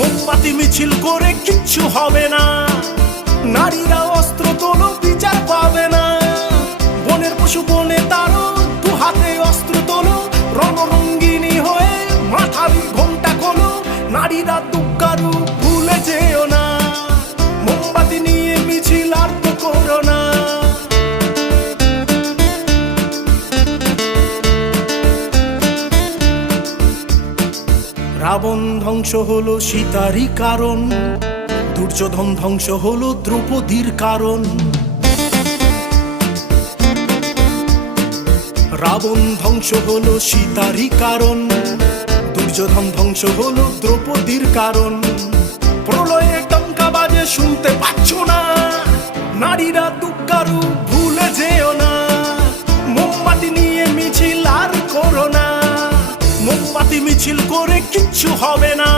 মোমবাতি মিছিল করে কিচ্ছু হবে না, নারীরা অস্ত্র তোলো বিচার পাবে না। বনের পশু বনে তারো দু হাতে অস্ত্র তোলো, রণরঙ্গিনী হয়ে মাথারি ঘোমটা খোলো। নারীরা দুগ্গারু ভুলে যেও না, মোমবাতি নিয়ে মিছিল আর তো করো না। রাবণ ধ্বংস হলো সীতারই কারণ, দুর্যোধন ধ্বংস হলো দ্রৌপদীর কারণ। রাবণ ধ্বংস হলো সীতারই কারণ, দুর্যোধন ধ্বংস হলো দ্রৌপদীর কারণ। প্রলয়ে টঙ্কা বাজে শুনতে পাচ্ছ না, নারীরা দুগ্গারু ভুলে যেও না। মোমবাতি নিয়ে মিছিল আর করো না, মোমবাতি মিছিল করে কিচ্ছু হবে না।